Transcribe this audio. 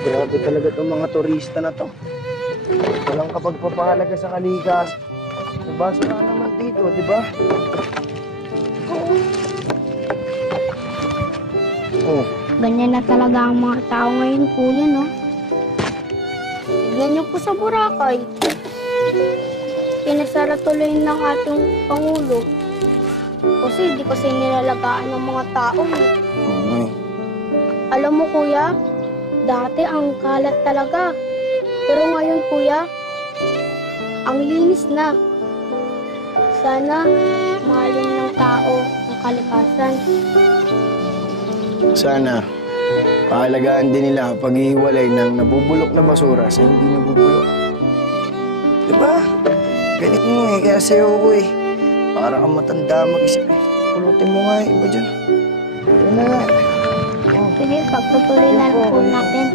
Grabe talaga itong mga turista na to. Walang kapagpapahalaga sa kalikas. Nabasa na naman dito, di ba? Oh, Ganyan na talaga ang mga tao ngayon, kuya, no? Tignan niyo po sa Boracay. Pinasara tuloy ng ating Pangulo. Kasi di kasi nilalagaan ng mga tao, eh. okay. Alam mo, kuya, dati ang kalat talaga. Pero ngayon, kuya, ang linis na. Sana mahalin ng tao ang kalikasan. Sana, paalagaan din nila paghihiwalay ng nabubulok na basura sa hindi nabubulok. Diba? Galit mo eh, kaya sa'yo ko eh. Para kang matanda mag-isip eh. Pulutin mo nga yung iba dyan. Yan na nga. Oh. Sige, pagtutuloy na lang po natin.